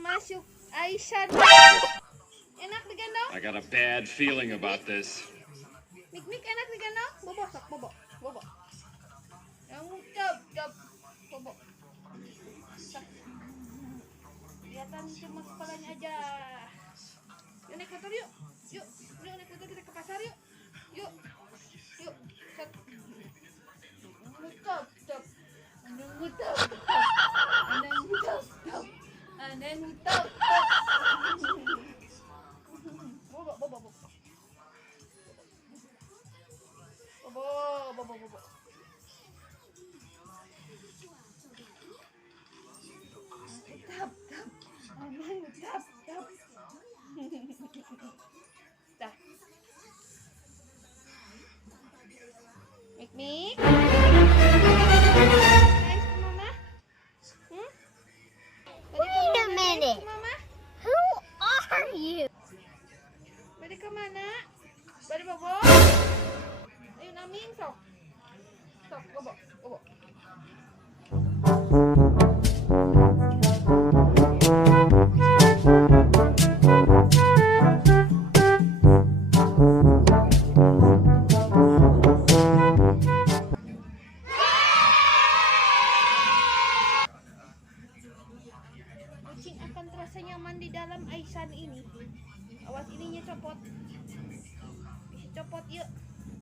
Masuk Aisyah. Enak digendong? I got a bad feeling about this. Mik enak digendong? Bobo sok bobo. Yang ngucap bobo. Kelihatan cuma kepalanya aja. Yuk naik motor yuk. Yuk naik motor kita ke pasar yuk. Yuk. Set. Ngucap. Anen ngucap. Bobo. Tap. Anen tap. Dah. Mik. Nice ke mama? Wait a minute. Mama? Who are you? Balik ke mana? Balik bobo. Ayo naming sok. Bobo.